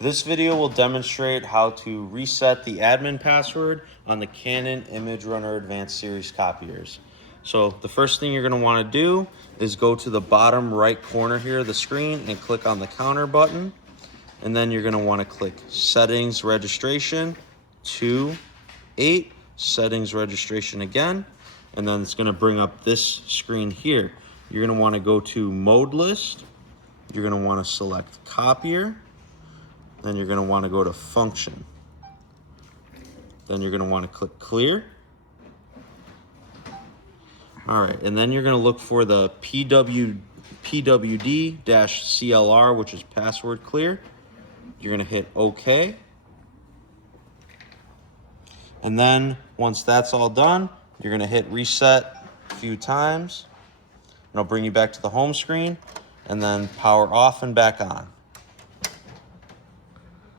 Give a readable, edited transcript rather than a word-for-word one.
This video will demonstrate how to reset the admin password on the Canon imageRUNNER Advanced Series copiers. So the first thing you're going to want to do is go to the bottom right corner here of the screen and click on the counter button. And then you're going to want to click Settings Registration 2.8, Settings Registration again. And then it's going to bring up this screen here. You're going to want to go to Mode List. You're going to want to select Copier. Then you're going to want to go to Function. Then you're going to want to click Clear. All right, and then you're going to look for the PWD-CLR, which is password clear. You're going to hit OK. And then once that's all done, you're going to hit reset a few times. And it'll bring you back to the home screen and then power off and back on.